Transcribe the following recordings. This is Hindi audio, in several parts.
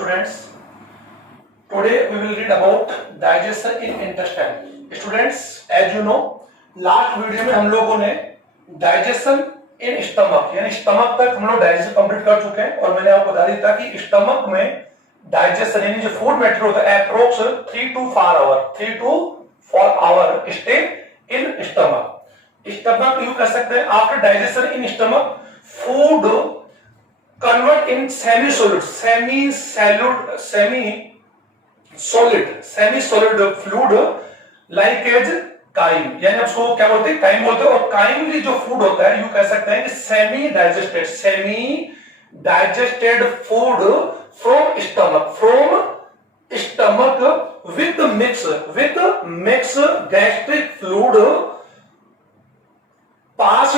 Students, today we will read about digestion in intestine. Students, as you know, last video में हम लोगों ने डाइजेशन इन स्टमक यानी स्टमक तक हम लोग डाइजेशन कंप्लीट कर चुके हैं और मैंने आपको बता दिया था कि स्टमक में डाइजेशन यानी जो फूड मटेरियल होता है approx 3 to 4 hour stay in stomach. Stomach यू कर सकते हैं after digestion in stomach food convert in semi-solid fluid like as chyme, यानी उसको क्या बोलते हैं, काइम बोलते हैं। और काइमली जो फूड होता है यू कह सकते हैं कि semi digested food from stomach with mix gastric fluid passed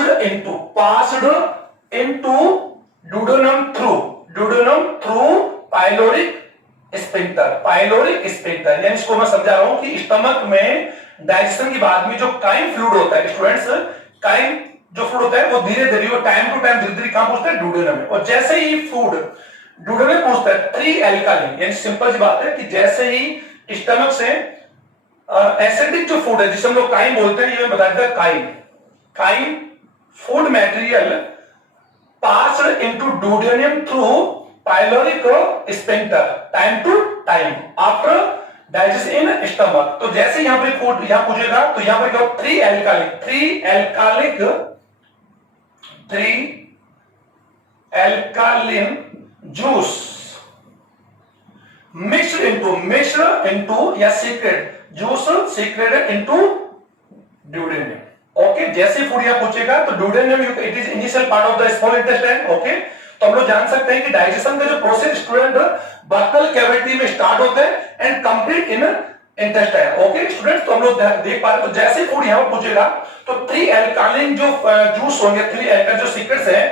into duodenum through pyloric sphincter। यानी इसको मैं समझा रहा हूं कि स्टमक में डाइजेशन के बाद में जो काइम फ्लूइड होता है स्टूडेंट्स, काइम जो फ्लूइड होता है वो धीरे धीरे टाइम टू टाइम धीरे धीरे कहां पहुंचता है, डुओडेनम में। और जैसे ही फूड डुओडेनम में पहुंचता है 3 अल्कालिन, यानी सिंपल सी बात है कि जैसे ही स्टमक से एसिडिक जो फूड है जिसे हम लोग काइम बोलते हैं, ये मैं बता देता हूं, chyme food material passed into duodenum through pyloric sphincter time to time after digestion in stomach। तो जैसे यहां पे फूड यहां पूछेगा तो यहां पर क्या 3 alkaline juice mixed into या secreted into duodenum। ओके, जैसे फूड यहां पूछेगा तो duodenum it is initial part of the small intestine. Okay, तो हम लोग जान सकते हैं कि डाइजेशन का जो प्रोसेस स्टूडेंट बक्कल कैविटी में स्टार्ट होता है and complete in intestine. Okay students, तो हम लोग देख पा रहे हैं तो जैसे फूड यहां पूछेगा तो 3 अल्कालिन जो जूस होंगे, 3 अल्कालिन जो सीक्रेट्स हैं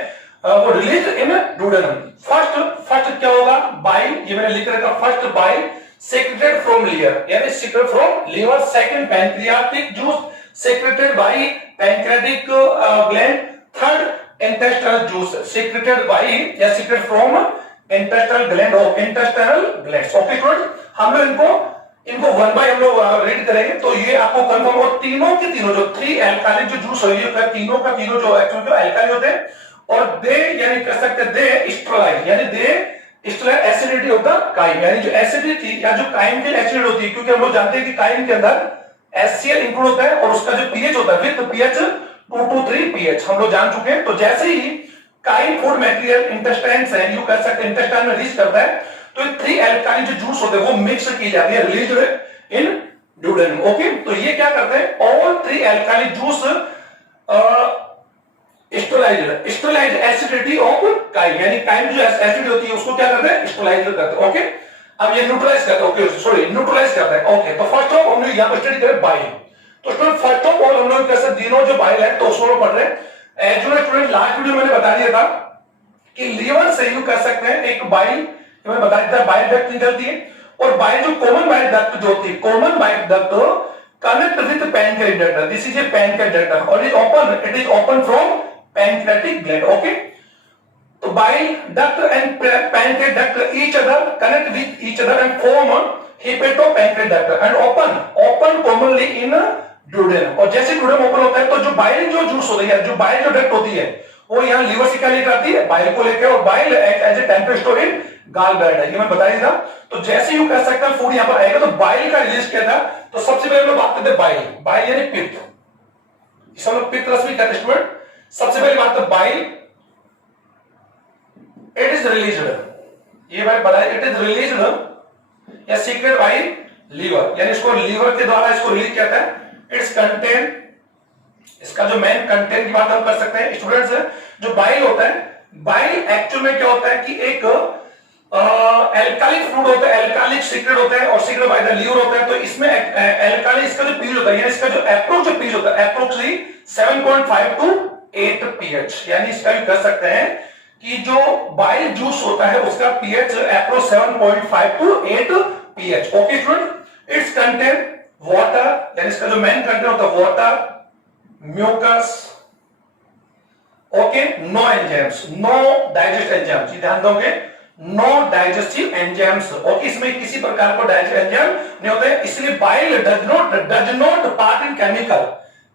वो रिलीज इन डुओडेनम। फर्स्ट क्या होगा, बाइल, ये मैंने लिख रखा, first bile secreted from liver यानी secreted from liver। Second pancreatic juice secreted by pancreatic gland। Third intestinal juice secreted by या secreted from intestinal gland or intestinal glands। Okay student, हम लोग इनको वन बाय हम लोग रीड करेंगे तो ये आपको कंफर्म हो तीनों के तीनों जो 3 अल्कालिन जो जूस है तीनों का तीनों जो एक्चुअली जो अल्कालिन होते हैं और दे यानी कह सकते हैं दे स्टेरलाइज यानी दे एसिडिटी ऑफ द काइम, यानी जो एसिडिटी या जो काइम की एसिड होती है, क्योंकि हम लोग जानते हैं कि काइम के अंदर HCl इंक्लूड होता है और उसका जो पीएच होता है विद पीएच 2 to 3 पीएच हम लोग जान चुके हैं। तो जैसे ही काइम फूड मटेरियल इंटेस्टाइन से यू कह सकते हैं इंटेस्टाइन में रीच करता है तो 3 अल्कालिन जो जूस होते हैं वो मिक्स की जाती है, रिलीज्ड इन डुओडेनम। ओके, तो ये क्या करते हैं, all 3 alkaline juice sterilize acidity of chyme, यानी काइम जो एसिड होती है उसको क्या करते हैं, स्टेरलाइज करते हैं। ओके, अब ये न्यूट्रलाइज करता है, ओके सॉरी न्यूट्रलाइज करता है। ओके, तो फर्स्ट ऑफ हम लोग यहां पर स्टडी करें बाइल। तो स्टूडेंट फर्स्ट ऑफ ऑल हम लोग कैसे तीनों जो बाइल है तो उसको पढ़ रहे हैं। जो स्टूडेंट लास्ट वीडियो मैंने बता दिया था कि लीवर से यू कह सकते हैं एक बाइल मैंने बता दिया था बाइल डक्ट निकलती है और बाइल जो कॉमन बाइल डक्ट जो होती है, common bile duct connect with pancreatic duct. This is a pancreatic duct और it is open from pancreatic gland। okay, so bile duct and pancreatic duct each other connect with each other and form hepatopancreatic duct and open commonly in duodenum। और जैसे duodenum ओपन होता है तो जो बाइल जो जूस होती है, जो बाइल जो डक्ट होती है वो यहाँ लीवर से क्या लेकर आती है, बाइल को लेकर, और bile as a temporary store in gall bladder, ये मैं बता दिया था। तो जैसे यू कह सकते हैं फूड यहाँ पर आएगा तो बाइल का रिलीज किया था। तो सबसे पहले हम लोग बात करते हैं बाइल यानी पित्त, इसे हम लोग पित्त रस भी कहते हैं स्टूडेंट। सबसे पहली बात तो बाइल इट इज रिलीज्ड, ये बात बताया, इट इज रिलीज्ड या सीक्रेट बाय लीवर, यानी इसको लीवर के द्वारा इसको रिलीज किया जाता है। इट्स कंटेंट, इसका जो मेन कंटेंट की बात हम कर सकते हैं स्टूडेंट्स, जो बाइल होता है, बाइल एक्चुअल में क्या होता है कि एक एल्कालिक फ्लूइड होता है, एल्कालिक सीक्रेट होता है और सीक्रेट बाय द लीवर होता है। तो इसमें एल्कालिक इसका जो पीएच होता है, यानी इसका जो अप्रोक्स जो पीएच होता है अप्रोक्सिमेटली 7.5 to 8 pH, यानी इसका भी कर सकते हैं कि जो बाइल जूस होता है उसका pH approx 7.5 to 8 pH। Okay student, its content water, यानी इसका जो मेन कंटेंट होता है water, mucus, okay, no enzymes, no digest enzymes, ध्यान दोगे, नो डाइजेस्टिव एंजाइम्स, ओके, इसमें किसी प्रकार को डाइजेस्टिव एंजाइम नहीं होते, इसलिए bile does not part in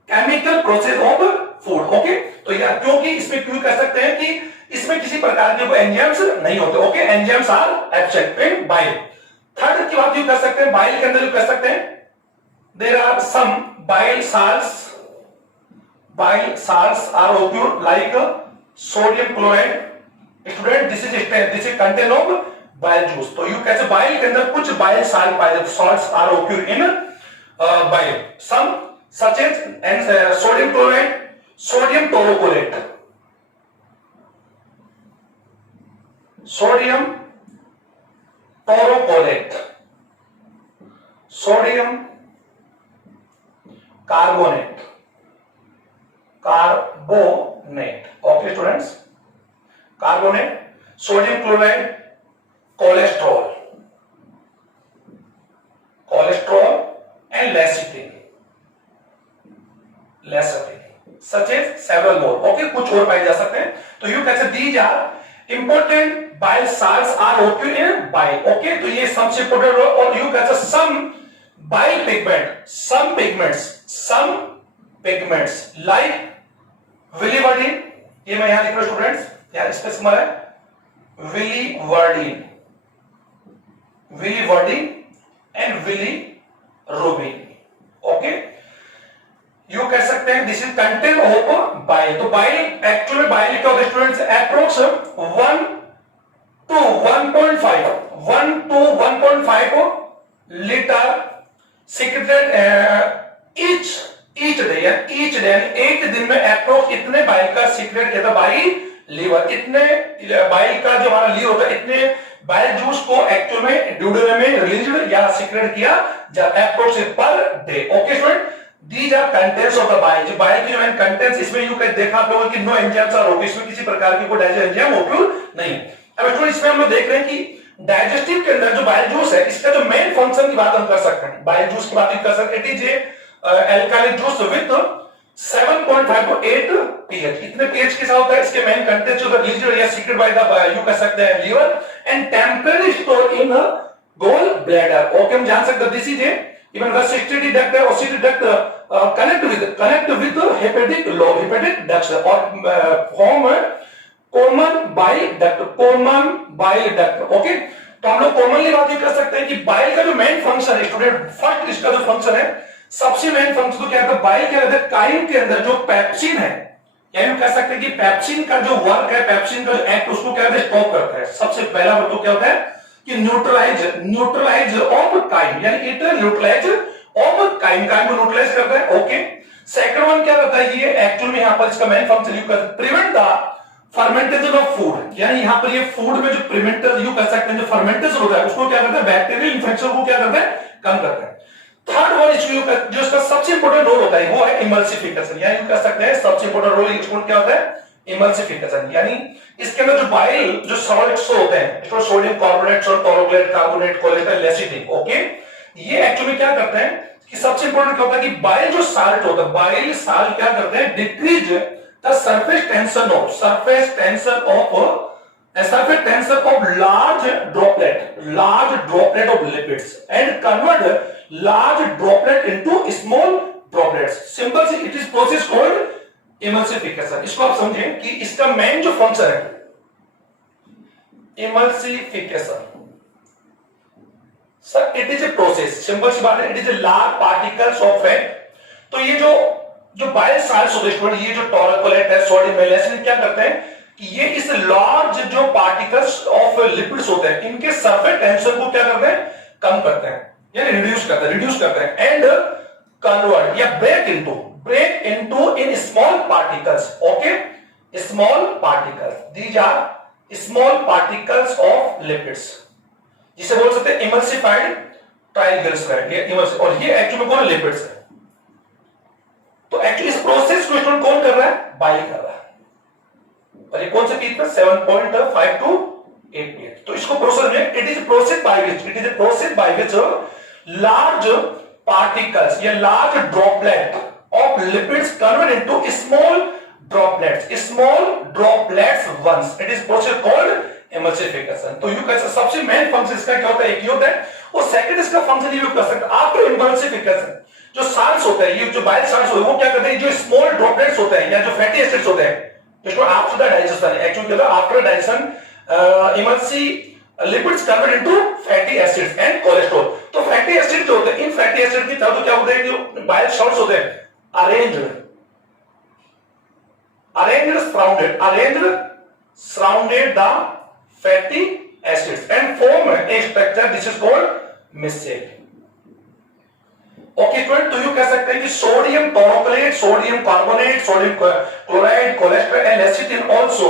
chemical process of food, okay. तो या क्योंकि इसमें क्यों कह सकते हैं कि इसमें किसी प्रकार के एंजाइम्स नहीं होते, okay, enzymes are absent in bile. Third की बात यू कर सकते हैं, बाइल के अंदर यू कर सकते हैं there are some bile salts are occur like sodium chloride। Student this is content of bile juice. तो यू कैसे बाइल के अंदर कुछ बाइल साल्ट पाए जाते, salts are occur in bile, some such as sodium chloride, sodium taurocholate, sodium taurocholate, sodium carbonate, okay students, carbonate, sodium chloride, cholesterol and lecithin, such as several more, okay, कुछ और पाए जा सकते हैं। तो यू कैसे these are important bile salts are occur in bile, okay, तो ये सबसे इंपॉर्टेंट। और यू कैसे some bile pigments like विलिवर्डिन, ये मैं यहां लिख रहा हूं स्टूडेंट्स, यार इसका सिंबल है विलिवर्डिन एंड विलिरुबिन, ओके। यू कह सकते हैं this is content of bile. तो बाइल एक्चुअली बाइल क्या होता है students, approx 1 to 1.5 litre secreted each day, एक दिन में अप्रोक्स इतने बाइल का सीक्रेट किया था बाई लीवर, इतने बाइल का जो हमारा लीवर होता है, इतने बाइल जूस को एक्चुअल में ड्यूडेनम में रिलीज या सीक्रेट किया approx per day, okay student. These are contents of the bile, जो बाइल की जो कंटेंट्स, इसमें यू कैसे देखा आप लोगों की नो एंजाइम्स आर ओके, इसमें किसी प्रकार की कोई डाइजेस्टिव एंजाइम ओक्यूर नहीं। अब स्टूडेंट इसमें हम लोग देख रहे हैं कि डाइजेस्टिव के अंदर जो बाइल जूस है, इसका जो मेन फंक्शन की बात हम कर सकते हैं, बाइल जूस की बात कर सकते हैं, it is alkaline juice with 7.5 to 8 pH, इतने pH के साथ होता है। इसके मेन कंटेंट्स जो रिलीज या सीक्रेट बाय द यू कह सकते हैं liver and temporary store in gall bladder, okay. हम जान सकते हैं this is even restricted duct और ओसिटी duct connect with hepatic lobe, hepatic ducts और form common bile duct, okay. तो हम लोग कॉमनली बात ये कर सकते हैं कि बाइल का जो मेन फंक्शन है स्टूडेंट, फर्स्ट इसका जो फंक्शन है, सबसे मेन फंक्शन तो क्या है, बाइल क्या रहता है, काइन के अंदर जो पेप्सिन है, यानी कह सकते हैं कि पेप्सिन का जो वर्क है, पेप्सिन का जो एक्ट, उसको क्या कहते हैं, स्टॉप करता है। सबसे पहला वर्क तो क्या होता है कि न्यूट्रलाइज ऑफ काइन, यानी इट न्यूट्रलाइज ऑफ काइन को न्यूट्रलाइज करता है, ओके। सेकंड वन क्या रहता है, ये एक्चुअल में यहां पर इसका मेन फंक्शन यू कहते हैं prevent the fermentation of food, यानी यहां पर ये फूड में जो प्रिवेंटर यू कह सकते हैं जो फर्मेंटेशन होता है, उसको क्या करता है, बैक्टीरियल इंफेक्शन को क्या करता है, कम करता है। थर्ड वन जो इसका सबसे इंपॉर्टेंट रोल होता है वो है इमल्सिफिकेशन, यानी यू कह सकते हैं सबसे इंपॉर्टेंट रोल इसको क्या होता है, इमल्सिफिकेशन, यानी इसके अंदर जो बाइल जो सॉल्ट्स होते हैं, इसको sodium carbonate, taurocholate, carbonate, cholesterol, lecithin, okay, ये एक्चुअली क्या करते हैं कि सबसे इंपॉर्टेंट क्या होता है कि बाइल जो साल्ट होता है, बाइल साल्ट क्या करते हैं, decrease the surface tension of large droplet of lipids and convert large droplet into small droplets, simple see it is process called emulsification। इसको आप समझें कि इसका मेन जो फंक्शन है emulsification, sir it is a process, simple सी बात है, it is a large particles of fat. तो ये जो बाइल साल्ट्स होते हैं स्टूडेंट, ये जो टोरोकोलेट है, सोडियम लेसिथिन, क्या करते हैं कि ये इस लार्ज जो पार्टिकल्स ऑफ लिपिड्स होते हैं, इनके सरफेस टेंशन को क्या करते हैं, कम करते हैं, यानी रिड्यूस करते हैं एंड कन्वर्ट या break into in small particles, okay, small particles, these are small particles of lipids, जिसे बोल सकते हैं इमल्सिफाइड ट्राइग्लिसराइड, ये इमल्सिफ, और ये एक्चुअली कौन, लिपिड्स है। तो एक्चुअली इस प्रोसेस को स्टूडेंट कौन कर रहा है, बाइल कर रहा है, और ये कौन से पीक पर 7.5 to 8 pH। तो इसको प्रोसेस में it is process by which large particles या large droplet of lipids convert into small droplets once, it is process called emulsification. तो यू कैसे सबसे मेन फंक्शन इसका क्या होता है, एक ये होता है, और सेकंड इसका फंक्शन ये कर सकते हैं आफ्टर इमल्सिफिकेशन। जो साल्ट्स होते हैं, ये जो बाइल साल्ट्स होते हैं, वो क्या करते हैं, जो स्मॉल ड्रॉपलेट्स होते हैं या जो फैटी एसिड्स होते हैं, इसको आफ्टर द डाइजेशन, एक्चुअली क्या होता है, after digestion emulsified lipids convert into fatty acids and cholesterol. तो फैटी एसिड जो होते हैं, इन फैटी एसिड की तरह तो क्या होते हैं, जो बाइल साल्ट्स होते हैं, surrounded the fatty acids and form a structure, this is called micelle. Okay student, तो यू कह सकते हैं कि sodium taurocholate, sodium carbonate, sodium chloride, cholesterol and lecithin also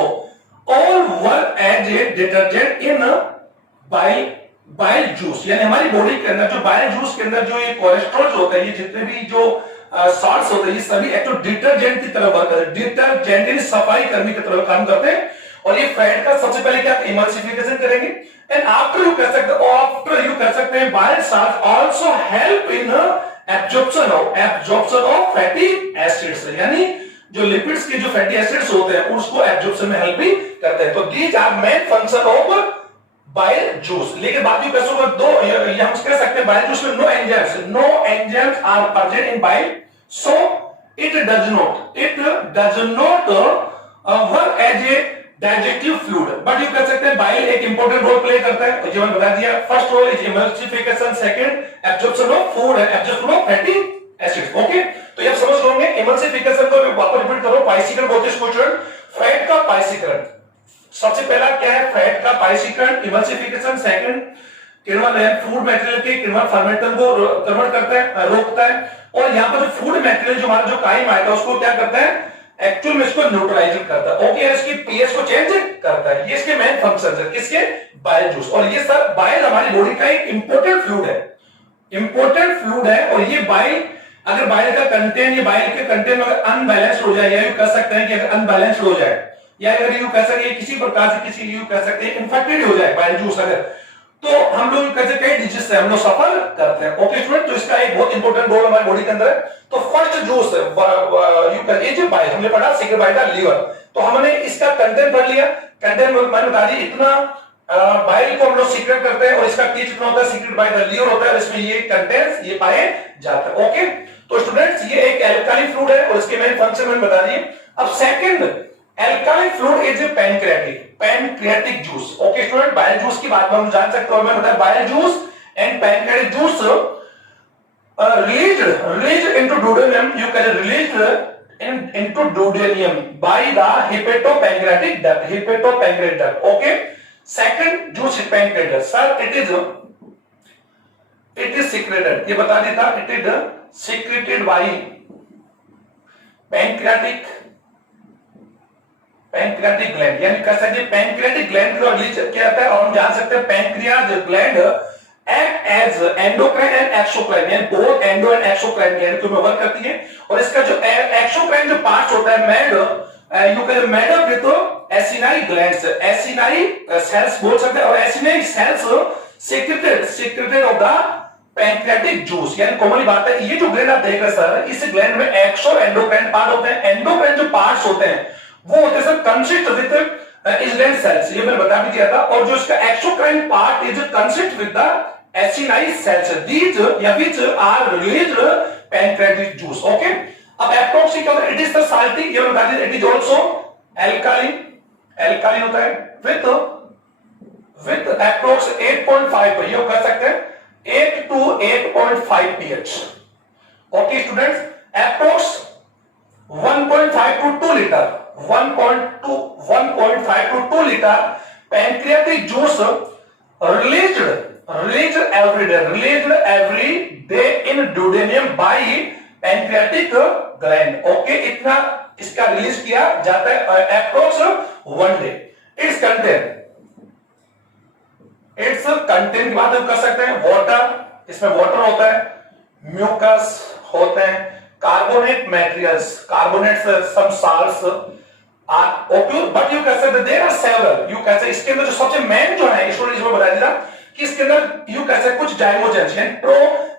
all work as a detergent in bile juice. यानी हमारी बॉडी के अंदर जो बाइल जूस के अंदर जो ये कोलेस्ट्रॉल होते हैं, ये जितने भी जो साल्ट्स होते हैं, ये सभी एक तो डिटर्जेंट की तरह वर्क करते हैं, डिटर्जेंट यानी सफाई कर्मी की तरह काम करते हैं। और ये फैट का सबसे पहले क्या इमल्सिफिकेशन करेंगे, एंड आफ्टर यू कह सकते हैं bile salt also help in absorption of fatty acids, यानी जो लिपिड्स के जो फैटी एसिड्स होते हैं उसको एब्जॉर्प्शन में हेल्प भी करते हैं। तो these are main function of bile juice. लेकिन बात ये कैसे दो, हम कह सकते हैं बाइल जूस में no enzymes are present in bile, so it does not work as a digestive fluid, but यू कह सकते हैं बाइल एक इंपॉर्टेंट रोल प्ले करता है, जो मैंने बता दिया। First role is emulsification, second absorption of food and absorption of fatty acids. Okay, तो ये आप समझ लोगे। इमल्सिफिकेशन को मैं वापस रिपीट करूं, पाइसीकरण बोलते हैं इसको स्टूडेंट, फैट का पाइसीकरण। सबसे पहला क्या है, फैट का पाइसीकरण, इमल्सिफिकेशन। सेकंड, किण्वन है फूड मटेरियल के किण्वन फर्मेंटेशन को कन्वर्ट करता है, रोकता है। और यहां पर जो फूड मटेरियल जो हमारा जो काइम आएगा उसको क्या करता है, एक्चुअल में इसको न्यूट्रलाइज करता है। ओके, इसकी पीएच को चेंज करता है। ये इसके मेन फंक्शंस है, किसके, बाइल जूस। और ये सर बाइल हमारी बॉडी का एक इंपॉर्टेंट फ्लूइड है, और ये बाइल अगर बाइल का कंटेंट, ये बाइल के कंटेंट अगर अनबैलेंस्ड हो जाए, या यू कह सकते हैं कि अगर अनबैलेंस्ड हो जाए, या अगर यू कह सकते हैं किसी प्रकार से किसी यू कह सकते हैं इन्फेक्टेड हो जाए बाइल जूस अगर, तो हम लोग कैसे कई डिजीज से हम लोग सफर करते हैं। ओके स्टूडेंट, तो इसका एक बहुत इंपॉर्टेंट रोल हमारी बॉडी के अंदर है। तो first juice you can bile हमने पढ़ा सीक्रेट बाय द लीवर, तो हमने इसका कंटेंट पढ़ लिया। कंटेंट मैंने बता दी इतना, बाइल को हम लोग सीक्रेट करते हैं और इसका पीएच कितना होता है, सीक्रेट बाय द लीवर होता है, और इसमें ये कंटेंट्स ये पाए जाते हैं। ओके, तो स्टूडेंट्स ये एक एल्काली फ्लूइड है और इसके मेन फंक्शन मैंने बता दिए। अब second alkali fluid is a pancreatic juice. Okay student, bile juice की बात हम जान सकते हो, मैं बताया bile juice and pancreatic juice released into duodenum, you can released into duodenum by the hepatopancreatic duct. Okay, second juice is pancreatic duct. Sir, it is secreted, ये बता देता, it is secreted by pancreatic gland, यानी कह सकते हैं पैंक्रियाटिक ग्लैंड का रिलीज क्या होता है, और हम जान सकते हैं pancreas gland act as endocrine and exocrine, यानी both endo and exocrine gland को वर्क करती है। और इसका जो एक्सोक्राइन जो पार्ट होता है made up with acini glands, acini cells बोल सकते हैं, और acini cells secreted of the pancreatic juice. यानी कॉमनली बात है, ये जो ग्लैंड आप देख रहे हैं सर, इस ग्लैंड में एक्सो एंडोक्राइन पार्ट होते हैं। एंडोक्राइन जो पार्ट्स होते हैं वो होते हैं sir consist with island cells, ये मैंने बता भी दिया था। और जो इसका exocrine part is consist with the acini cells, these or which are released pancreatic juice. Okay, अब एप्रोक्स क्या होता है, इट इज द साल्टी, ये मैंने बता दिया, इट इज आल्सो एल्कालिन होता है विद एप्रोक्स 8.5 पर, ये कह सकते हैं 8 to 8.5 pH। Okay students, approx 1.5 to 2 litre, 1.5 to 2 litre pancreatic juice released every day in duodenum by pancreatic gland। Okay, इतना इसका रिलीज किया जाता है अप्रोक्स 1 डे। इट्स कंटेंट की बात हम कर सकते हैं, वाटर, इसमें वाटर होता है, म्यूकस होते हैं, carbonate materials, carbonates, some salts are okay, but यू कह सकते देयर आर सेवरल, यू कह सकते इसके अंदर जो सबसे मेन जो है स्टूडेंट इसमें बता दिया कि इसके अंदर यू कह सकते कुछ जाइमोजेंस एंड प्रो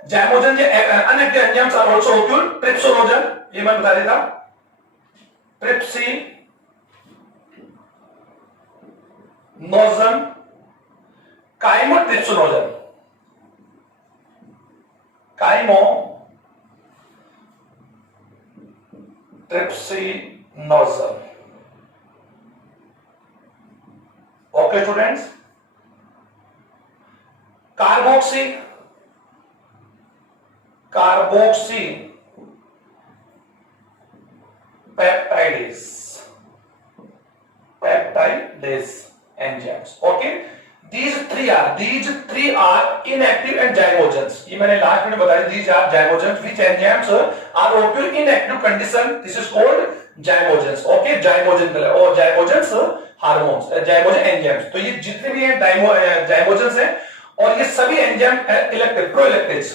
जाइमोजेंस अनेक एंजाइम्स आर आल्सो ओक्यूल, ट्रिप्सिनोजन, ये मैं बता देता, नोजन, chymotrypsinogen, chymotrypsinogen. Okay students, carboxy, carboxy peptidase, peptidase enzymes. Okay, these three are inactive and zymogens। ये मैंने लास्ट में बताया, these are zymogens which enzymes are occur in active condition, this is called zymogens। Okay, zymogen और zymogens हार्मोन्स, zymogen एंजाइम्स। तो ये जितने भी हैं zymogens हैं, और ये सभी enzyme elastase, pro elastase.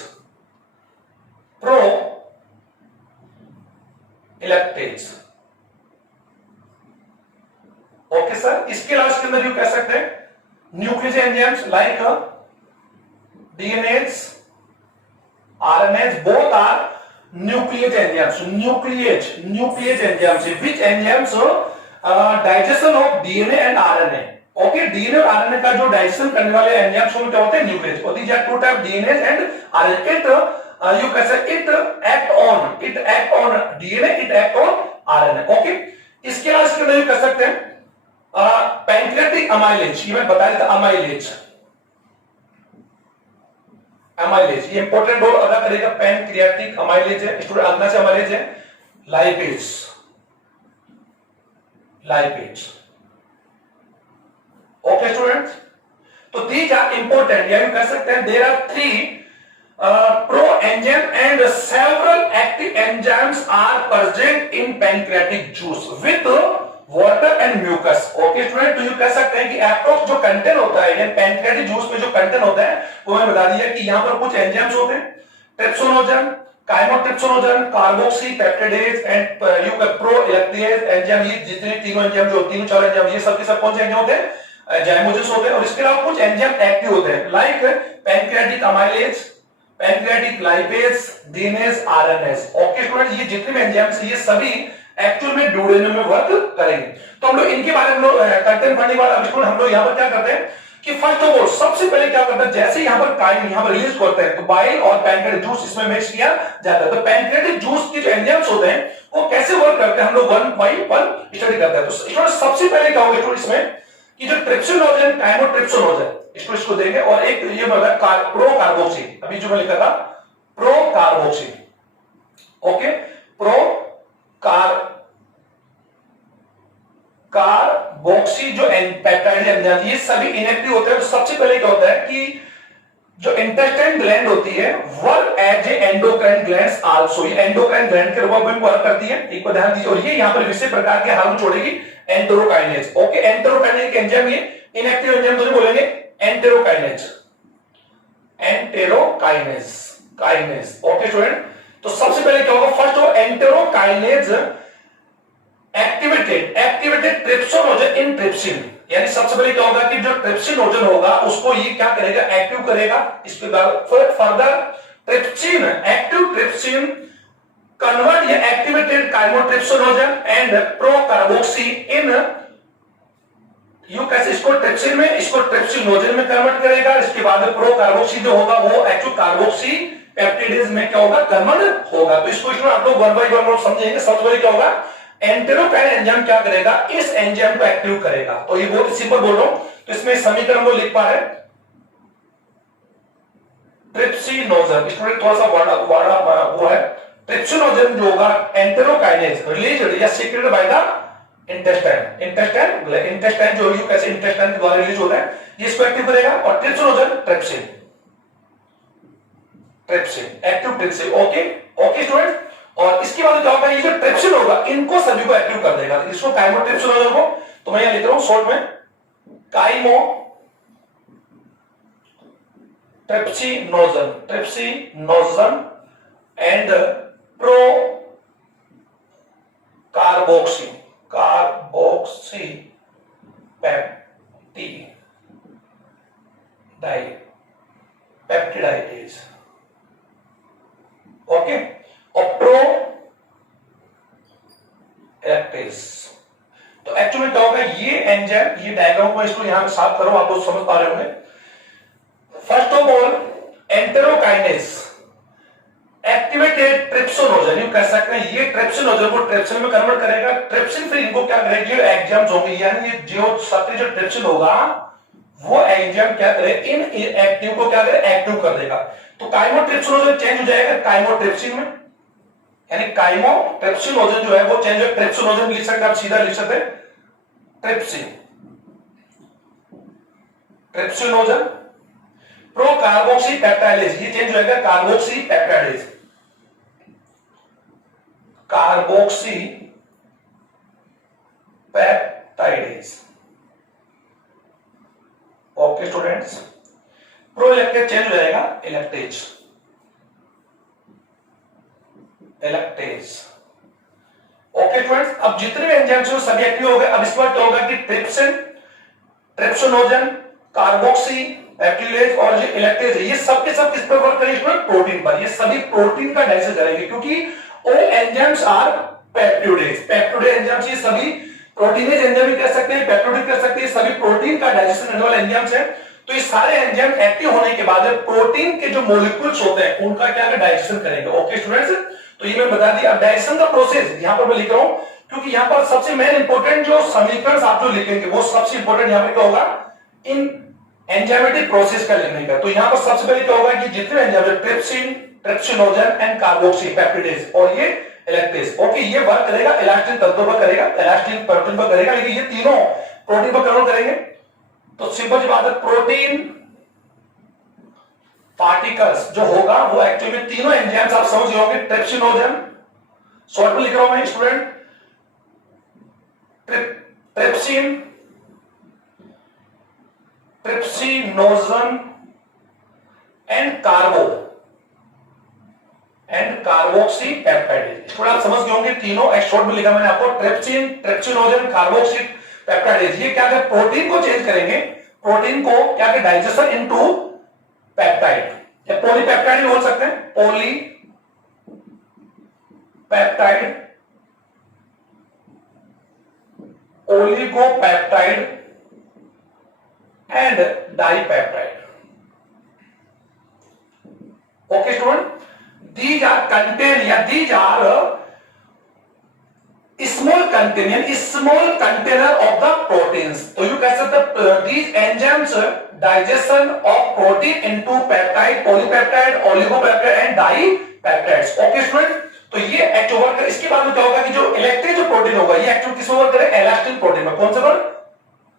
Okay sir, इसके अलावा इसके अंदर यू कह सकते हैं nucleus enzymes like DNase, RNase, both are nucleus enzymes. Nucleus enzymes which enzymes digestion of DNA and RNA. Okay, DNA और आरएनए का जो डाइजेशन करने वाले एंजाइम्स क्या होते हैं? न्यूक्लियस। और these are two type, DNA and RNA. It you can say it act on DNA, it act on RNA। Okay, इसके अलावा इसके अंदर कर सकते हैं पैंक्रियाटिक अमाइलेज। ये मैं बताया था, अमाइलेज ये इंपॉर्टेंट रोल अदा करेगा। पैंक्रियाटिक अमाइलेज है स्टूडेंट, अगला से अमाइलेज है लाइपेज। ओके स्टूडेंट्स, तो दीज आर इंपॉर्टेंट, या कह सकते हैं there are three pro-enzyme and several active enzymes are present in pancreatic juice with water and mucus। Okay student, तो ये कह सकते हैं कि एप्रोक्स जो कंटेंट होता है पैंक्रियाटिक जूस में जो कंटेंट होता है वो मैंने बता दिया कि यहाँ पर कुछ एंजाइम्स होते हैं, trypsinogen, chymotrypsinogen, carboxy peptidase and pro elastase enzyme. ये जितने तीनों एंजाइम जो तीनों चार एंजाइम, ये सब के सब कौन से एंजाइम होते हैं? जाइमोजेंस होते हैं। और इसके अलावा कुछ एंजाइम एक्टिव होते हैं like pancreatic amylase, pancreatic lipase, DNAs, RNase. Okay student, ये जितने भी एंजाइम्स ये सभी एक्चुअल में ड्यूडेनम में वर्क करेंगे। तो हम लोग इनके बारे में कंटेंट पढ़ने वाला हम लोग यहाँ पर क्या करते हैं कि फर्स्ट ऑफ ऑल सबसे पहले क्या करते हैं, जैसे यहाँ पर काइम यहाँ पर रिलीज करते हैं तो बाइल और पैंक्रियाटिक जूस इसमें मिक्स किया जाता है। तो पैंक्रियाटिक जूस के जो एंजाइम्स होते हैं वो कैसे वर्क करते हैं हम लोग वन बाय वन स्टडी करते हैं। तो सबसे पहले क्या होगा स्टूडेंट इसमें कि जो ट्रिप्सिनोजन, काइमोट्रिप्सिनोजन इसको देंगे, और एक ये मतलब प्रो कार्बोक्सी, अभी जो मैं लिखा था pro carboxy. Okay, pro carboxy जो पेप्टाइड एंजाइम ये सभी इनएक्टिव होते हैं। तो सबसे पहले क्या होता है कि जो इंटेस्टाइन ग्लैंड होती है work as a endocrine glands also, ये एंडोक्राइन ग्लैंड के रूप में वर्क करती है। एक बार ध्यान दीजिए, और ये यहां पर विशेष प्रकार के हार्मोन छोड़ेगी एंटेरोकाइनेज। ओके, एंटेरोकाइनेज एंजाइम ये इनएक्टिव एंजाइम तो नहीं बोलेंगे, एंटेरोकाइनेज। ओके स्टूडेंट, तो सबसे पहले क्या होगा, फर्स्ट हो एंटेरोकाइनेज एक्टिवेटेड ट्रिप्सिनोजन इन ट्रिप्सिन। यानी सबसे पहले क्या होगा कि जो ट्रिप्सिनोजन होगा उसको ये क्या करेगा, एक्टिव करेगा। इसके बाद further trypsin, active trypsin convert या activated chymotrypsinogen and pro carboxy इन, यू कैसे इसको ट्रिप्सिन में, इसको ट्रिप्सिनोजन में कन्वर्ट करेगा। इसके बाद प्रो कार्बोक्सी जो होगा वो एक्चुअल कार्बोक्सी पेप्टाइडेज में क्या होगा, कन्वर्ट होगा। तो इसको आप लोग वन बाय वन समझेंगे। सबसे पहले क्या होगा, एंटेरोकाइन एंजाइम क्या करेगा, इस एंजाइम को एक्टिव करेगा। तो ये बहुत सिंपल बोल रहा हूं, तो इसमें समीकरण को लिख पा रहे ट्रिप्सिनोजन, स्टूडेंट थोड़ा सा वर्ड वो है, ट्रिप्सिनोजन जो होगा एंटेरोकाइनेज रिलीज्ड या सीक्रेटेड बाय द इंटेस्टाइन जो यू कैसे इंटेस्टाइन के द्वारा रिलीज होता है, ये इसको एक्टिव करेगा। और trypsinogen trypsin active trypsin. Okay student, और इसके बाद क्या होगा, ये जो ट्रिप्सिन होगा इनको सभी को एक्टिव कर देगा। इसको काइमोट्रिप्सिनोजन को तो मैं यहां लिख रहा हूं शॉर्ट में trypsinogen and pro carboxy peptidase. Okay, और प्रो इलेक्टेज तो एक्चुअली क्या होगा, ये एंजाइम, ये डायग्राम को इसको यहां साफ करो, आप लोग समझ पा रहे होंगे। First of all enterokinase activated trypsinogen, you कह सकते हैं ये ट्रिप्सिनोजन को ट्रिप्सिन में कन्वर्ट करेगा। ट्रिप्सिन फिर इनको क्या करेगा, जो एंजाइम्स होंगे यानी ये जो सबसे जो ट्रिप्सिन होगा वो एंजाइम क्या करे, इन एक्टिव को क्या करे, एक्टिव कर देगा। तो काइमोट्रिप्सिनोजन चेंज हो जाएगा काइमोट्रिप्सिन में, यानी काइमोट्रिप्सिनोजन जो है वो चेंज हो, ट्रिप्सिनोजन लिख सकते हैं आप, सीधा लिख सकते हैं trypsin, trypsinogen. Pro carboxy peptidase ये चेंज हो जाएगा carboxy peptidase, carboxy peptidase. Okay students, pro elastase change हो जाएगा इलेक्टेज, इलेक्टेज। ओके स्टूडेंट्स, अब जितने भी एंजाइम्स हैं सभी एक्टिव हो गए। अब इसके बाद क्या होगा कि ट्रिप्सिन, ट्रिप्सिनोजन, कार्बोक्सी पेप्टाइडेज और जो इलेक्टेज है ये सब के सब किस पर वर्क करेंगे, प्रोटीन पर। ये सभी प्रोटीन का डाइजेशन करेंगे क्योंकि all enzymes are peptidase, peptide enzymes ये सभी प्रोटीनेज एंजाइम भी कह सकते हैं, पेप्टाइड कह सकते हैं, सभी प्रोटीन का डाइजेशन करने वाले एंजाइम्स हैं। तो ये सारे एंजाइम एक्टिव होने के बाद प्रोटीन के जो मॉलिक्यूल्स होते हैं उनका क्या डाइजेशन करेंगे। ओके स्टूडेंट्स, तो ये मैं बता दी। अब डाइजेशन का प्रोसेस यहां पर मैं लिख रहा हूं क्योंकि यहां पर सबसे मेन इंपॉर्टेंट जो समीकरण आप जो लिखेंगे वो सबसे इंपॉर्टेंट यहां पर क्या होगा, इन एंजाइमेटिक प्रोसेस का लिखने का। तो यहां पर सबसे पहले क्या होगा कि जितने enzyme trypsin, trypsinogen and carboxy peptidase और ये इलेक्टेज, ओके ये वर्क करेगा इलास्टिन तंतु पर करेगा, इलास्टिन प्रोटीन पर करेगा, लेकिन ये तीनों प्रोटीन पर कन्वर्ट करेंगे। तो सिंपल सी बात है, प्रोटीन पार्टिकल्स जो होगा वो एक्चुअली तीनों एंजाइम्स आप समझ गए होंगे, ट्रिप्सिनोजन, शॉर्ट में लिख रहा हूं मैं student, trypsin, trypsinogen and carboxy peptidase. इसको आप समझ गए होंगे तीनों, शॉर्ट में लिखा मैंने आपको, ट्रिप्सिन, ट्रिप्सिनोजन, कार्बोक्सी पेप्टाइडेज। ये क्या है, प्रोटीन को चेंज करेंगे, प्रोटीन को क्या है डाइजेशन इनटू पेप्टाइड या पॉलीपेप्टाइड भी बोल सकते हैं, polypeptide, oligopeptide and dipeptide. Okay student, these are contain या these are small container of the proteins। तो you कह सकते these enzymes digestion of protein into peptide, polypeptide, oligopeptide and dipeptides। Okay student, तो ये एक्टिव वर्क करे। इसके बाद में क्या होगा कि जो इलेक्ट्रिक जो प्रोटीन होगा ये एक्टिव किस में वर्क करेगा, एलास्टिन प्रोटीन में। कौन सा पर,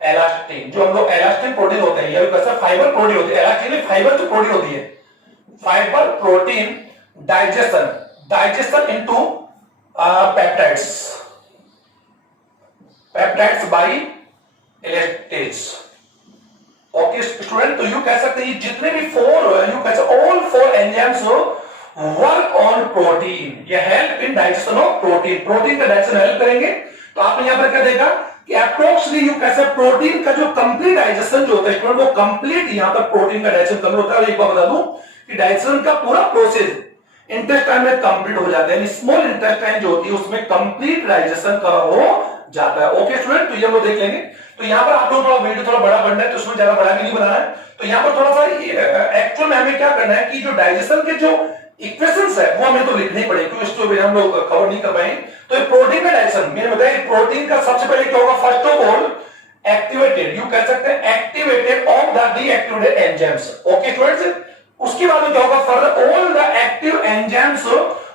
एलास्टिन, जो हम लोग एलास्टिन प्रोटीन होते हैं ये कैसा फाइबर प्रोटीन होती है, एलास्टिन फाइबर जो प्रोटीन होती है, fibre protein digestion into peptides by electrase। Okay student, तो यू कह सकते हैं जितने भी all four enzymes work on protein, ये help in digestion of protein, protein का डाइजेशन हेल्प करेंगे। तो आपने यहां पर क्या देखा कि अप्रोक्सीमेटली यू कह सकते प्रोटीन का जो कंप्लीट डाइजेशन जो होता है स्टूडेंट वो कंप्लीट यहां पर प्रोटीन का डाइजेशन कर होता है। और एक बार बता दूं कि डाइजेशन का पूरा प्रोसेस इंटेस्टाइन में कंप्लीट हो जाता है, स्मॉल इंटेस्टाइन जो होती है उसमें कंप्लीट डाइजेशन का हो जाता है। ओके स्टूडेंट, तो ये हम लोग देख लेंगे। तो यहाँ पर आप लोग थोड़ा वीडियो थोड़ा बड़ा बनना है तो उसमें ज्यादा बड़ा भी नहीं बनाना है। तो यहाँ पर थोड़ा सा एक्चुअल में हमें क्या करना है कि जो डाइजेशन के जो इक्वेशंस है वो हमें तो लिखने ही पड़ेगी क्योंकि इसको भी हम लोग कवर नहीं कर पाएंगे। तो ये प्रोटीन का डाइजेशन मैंने बताया, प्रोटीन का सबसे पहले क्या होगा, first of all activated, you कह सकते हैं activated of the deactivated enzymes. Okay students, उसके बाद में क्या होगा, further all the active enzymes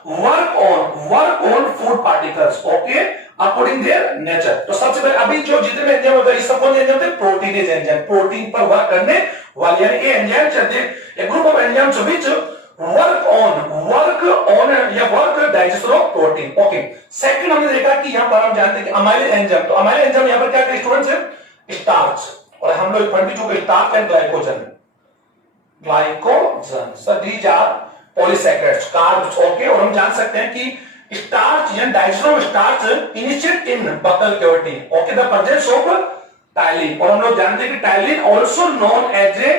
work on food particles, okay according their nature. तो सबसे पहले अभी जो जितने एंजाइम होते हैं सब कौन से एंजाइम होते हैं, प्रोटीनेज एंजाइम, प्रोटीन पर वर्क करने वाले, यानी ये एंजाइम चलते हैं group of enzymes which work on या work digestion of protein. Okay, second हमने देखा कि यहां पर हम जानते हैं कि अमाइलेज एंजाइम, तो अमाइलेज एंजाइम यहां पर क्या है स्टूडेंट्स है, स्टार्च, और हम लोग पढ़ भी चुके starch and glycogen, sir these are polysaccharides, carbs. Okay, और हम जान सकते हैं कि स्टार्च या digestion of starch initiate in buccal cavity, okay the presence of ptyalin, और हम लोग जानते हैं कि ptyalin also known as a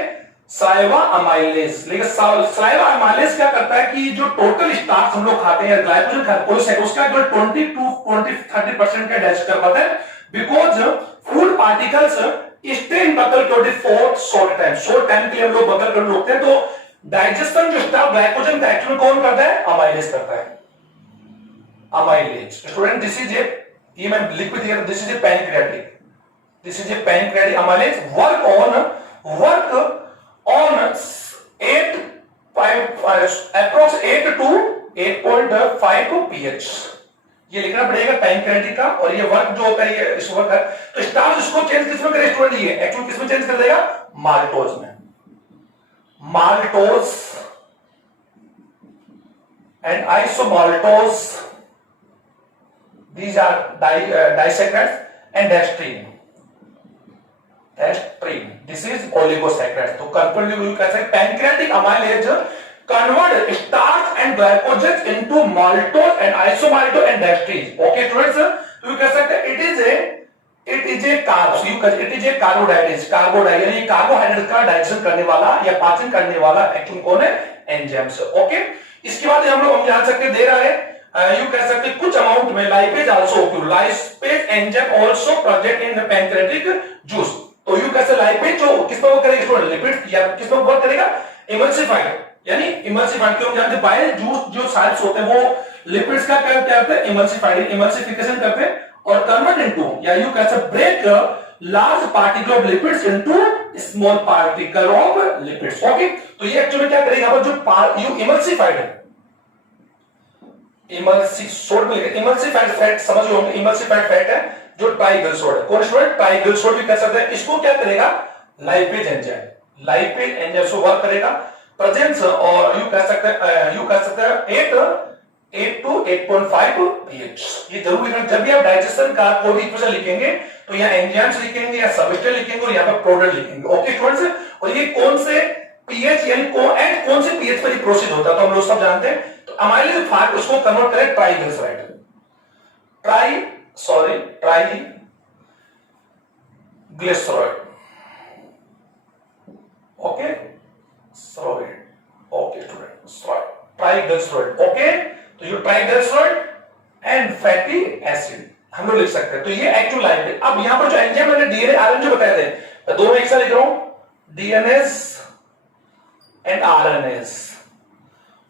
saliva amylase. लेकिन सलाइवा अमाइलेज क्या करता है कि जो टोटल स्टार्च हम लोग खाते हैं ग्लाइकोजन खाते हैं पॉलीसैकेराइड उसका केवल 20 to 30% का डाइजेस्ट कर पाता है, because food particles stay in buccal cavity for short time, short time के लिए हम लोग बकल कैविटी रोकते हैं। तो डाइजेशन जो स्टाफ ग्लाइकोजन का एक्चुअली कौन करता है? अमाइलेज करता है, अमाइलेज। स्टूडेंट दिस इज ए, ये मैं लिख भी दिया, this is a pancreatic, this is a pancreatic amylase work on 8 to 8.5 pH। ये लिखना पड़ेगा पैनक्रियाटिक का, और ये वर्क जो होता है ये इस वर्क है। तो स्टार्च इसको चेंज किसमें करे स्टूडेंट? ये एक्चुअली किसमें चेंज कर देगा? माल्टोज में, maltose and isomaltose, these are disaccharides and dextrine, this is oligosaccharides। तो कंक्लूजन कैसे? Pancreatic amylase convert starch and glycogen into maltose and isomaltose and dextrose। Okay students, तो कह सकते हैं it is a carbs, it is a carbohydrate, यानी कार्बोहाइड्रेट का डाइजेशन करने वाला या पाचन करने वाला एक्चुअली कौन है? एंजाइम्स। ओके, इसके बाद हम जान सकते दे रहा है यू कह सकते कुछ अमाउंट में lipase also occur, lipase enzyme also present in the pancreatic juice. तो यू कैसे लाइपेज जो किस पर वर्क करेगा स्टूडेंट? लिपिड या किस पर वर्क करेगा? इमल्सिफाइड, यानी इमल्सिफाइड क्यों जानते हैं? बाय जूस जो साल्ट्स होते हैं वो लिपिड्स का क्या करते हैं? इमल्सिफाइड, इमल्सिफिकेशन करते हैं और कन्वर्ट इनटू, या यू कैसे break large particle of lipids into small particle of lipids. Okay, तो ये एक्चुअली क्या करेगा? यहां पर जो यू इमल्सिफाइड है, इमल्सिफाइड फैट समझ लो, इमल्सिफाइड फैट है जो ट्राइग्लिसराइड है। कौन स्टूडेंट? ट्राइग्लिसराइड भी कह सकते हैं। इसको क्या करेगा? लाइपेज एंजाइम, लाइपेज एंजाइम से वर्क करेगा प्रेजेंस, और यू कह सकते हैं 8 to 8.5 pH। ये जरूर लिखना, जब भी आप डाइजेशन का कोई भी इक्वेशन लिखेंगे तो यहाँ एंजाइम्स लिखेंगे या सबस्ट्रेट लिखेंगे और यहाँ पर प्रोडक्ट लिखेंगे। ओके स्टूडेंट्स, और ये कौन से पीएच यानी कौन से पीएच पर प्रोसेस होता है तो हम लोग सब जानते हैं। तो अमाइलेज फैट उसको कन्वर्ट करें triglyceride, triglyceride. Okay steroid, okay steroid, triglyceride. Okay, तो ये ट्राइग्लिसराइड एंड फैटी एसिड हम लोग लिख सकते हैं। तो ये एक्चुअल लाइफ है। अब यहां पर जो एंजाइम मैंने डीएनए आरएनए जो बताए थे, मैं दोनों एक साथ लिख रहा हूं, डीएनएस एंड आरएनएस।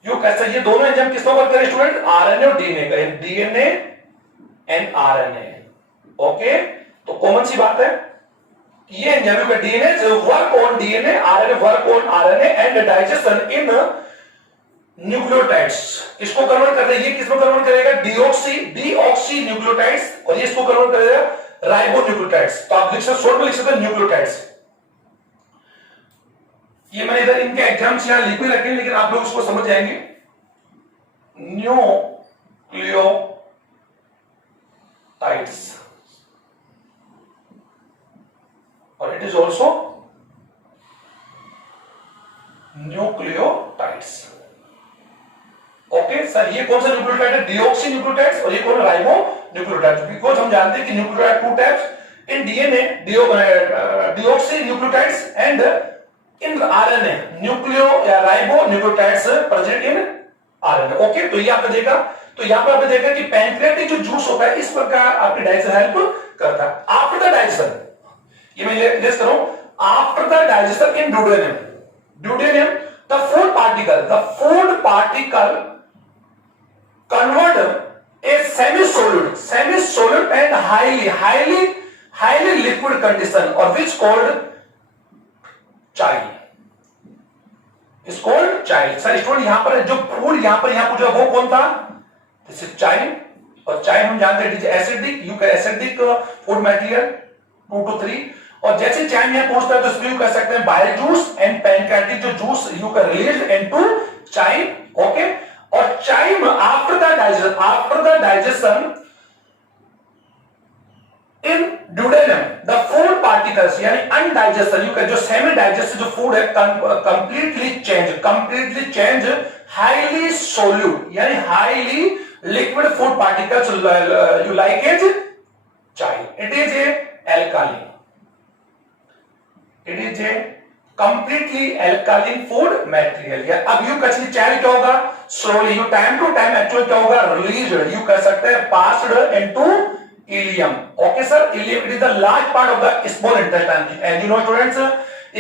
यू कैसे ये दोनों एंजाइम किस पर वर्क करें स्टूडेंट? आरएनए और डीएनए करें, डीएनए एंड आरएनए। ओके, तो कॉमन सी बात है, ये एंजाइम का DNA work on DNA, RNA work on RNA and digestion in nucleotides. इसको कन्वर्ट कर रहे हैं, ये किसमें कन्वर्ट करेगा? डीऑक्सी न्यूक्लियोटाइड्स, और ये इसको कन्वर्ट करेगा राइबोन्यूक्लियोटाइड्स। तो आप लिख सकते, शॉर्ट में लिख सकते हैं न्यूक्लियोटाइड्स। ये मैंने इधर इनके एग्जाम्स यहां लिख भी रखे, लेकिन आप लोग उसको समझ जाएंगे। न्यूक्लियोटाइड्स, और it is also nucleotides. Okay sir, ये कौन सा न्यूक्लियोटाइड है? डीऑक्सी न्यूक्लियोटाइड्स, और ये कौन है? Ribo nucleotides. बिकॉज हम जानते हैं कि nucleotide two types in DNA, deoxy nucleotides, and in RNA nucleo या ribo nucleotides present in RNA. Okay, तो ये आपने देखा, तो यहां पर आपने देखा कि पैनक्रियाटिक जो जूस होता है इस प्रकार आपके डाइजेशन हेल्प करता है। आफ्टर द डाइजेशन, ये मैं लिस्ट कर रहा हूं, after the digestion in duodenum, duodenum the food particle convert a semi-solid and highly liquid condition, or which called chyle, is called chyle। Sir student यहां पर जो फूड यहां पूछा वो कौन था? दिस इज chyle, और chyle हम जानते हैं acidic, you can acidic food material 2 to 3। और जैसे chyle यहां पूछता है तो इसमें यू कह सकते हैं बाइल जूस एंड पैनक्रियाटिक जो juice you can release into chyle। Okay, और chyle after the digestion in duodenum the food particles यानी अनडाइजेशन, यू कैन जो सेमी डाइजेस्टेड जो फूड है कंप्लीटली चेंज हाईली सोल्यूट यानी highly liquid food particles you like as chyle। It is a alkaline, it is a completely alkaline food material। या अब यू कैसे chyle क्या होगा? Slowly, you time to time actual क्या होगा? रिलीज, यू कह सकते हैं passed into ileum. Okay sir, ileum, it is the large part of the small intestine. As you know students,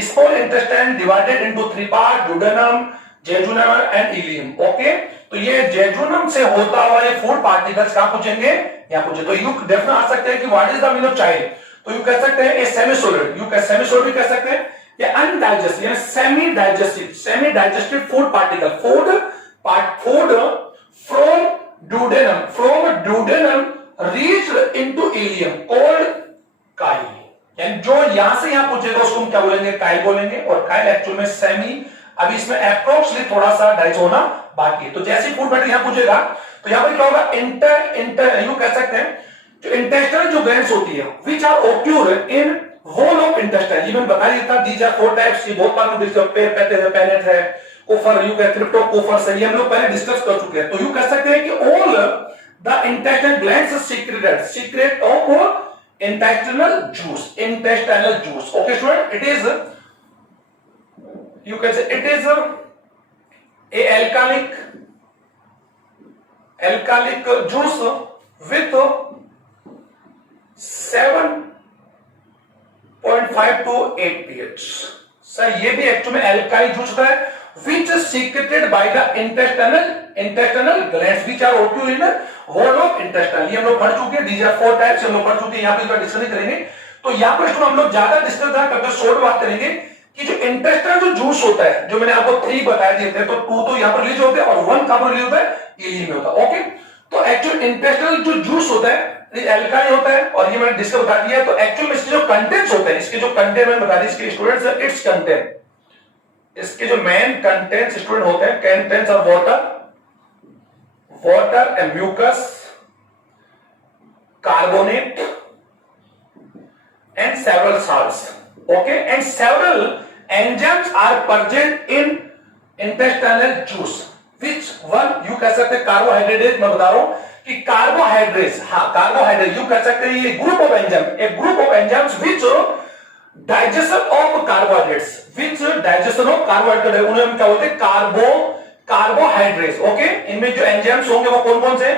small intestine divided into three parts: duodenum, jejunum and ileum. Okay, तो ये jejunum से होता हुआ ये फूड पार्टिकल्स कहां पूछेंगे, यहां पूछे। तो यू डेफिनेट आ सकते हैं कि what is the mean of child, तो यू कह सकते हैं ए सेमी सॉलिड, यू कह सेमी सॉलिड भी कह सकते हैं, या अनडाइजेस्टिव या semi digestive food particle, food from duodenum reached into ileum called Kyle. यानी जो यहां से यहां पूछेगा उसको हम क्या बोलेंगे, काइल बोलेंगे। और काइल एक्चुअल में सेमी, अभी इसमें अप्रोक्सीमेटली थोड़ा सा डाइज होना बाकी है। तो जैसे फूड मैटर यहां पूछेगा तो यहां पर क्या होगा, इंटर यू कह सकते हैं जो इंटेस्टाइनल जो ग्लैंड्स होती है which are occur in wall of intestine, ये मैंने बता दिया था, दीज आर फोर टाइप्स, ये बहुत बार पैलेट है, कोफर, यू कह क्रिप्टोकोफर से, ये हम लोग पहले डिस्कस कर चुके हैं। तो यू कह सकते हैं कि all the intestinal glands secret of intestinal juice. Okay student, it is, you can say it is a alkalic juice with 7.5 to 8 pH। Sir ये भी एक्चुअली में एल्काइल जूस होता है which is secreted by the intestinal glands which are occur in the wall of intestine। ये हम लोग पढ़ चुके हैं, these are four types हम लोग पढ़ चुके हैं, यहाँ पे इसका डिस्कस नहीं करेंगे। तो यहाँ पर हम लोग ज्यादा डिस्कस ना करके शॉर्ट बात करेंगे कि जो इंटेस्टाइनल जो जूस होता है, जो मैंने आपको 3 बताया दिए थे, तो 2 तो यहाँ पर रिलीज होते हैं और 1 कहां पर रिलीज होता है, इलियम में होता है। ओके, तो एक्चुअल इंटेस्टाइनल जो जूस होता है एल्काइन होता है और ये मैंने डिस्कस बता दिया है। तो एक्चुअल में इसके जो कंटेंट्स होते हैं, इसके जो कंटेंट मैंने बता दिया इसके स्टूडेंट्स, इट्स कंटेंट, इसके जो मेन कंटेंट्स स्टूडेंट होते हैं, contents of water and mucus, carbonate and several salts. Okay, and several enzymes are present in intestinal juice, which one you कह सकते हैं कार्बोहाइड्रेट। मैं बता रहा हूं कि कार्बोहाइड्रेट्स, हाँ कार्बोहाइड्रेट यू कह सकते हैं ये ग्रुप ऑफ एंजाइम, एक group of enzymes which digestion of carbohydrates, which digestion of carbohydrate, उन्हें हम क्या बोलते हैं, कार्बोहाइड्रेट्स। ओके, इनमें जो एंजाइम्स होंगे वो कौन कौन से,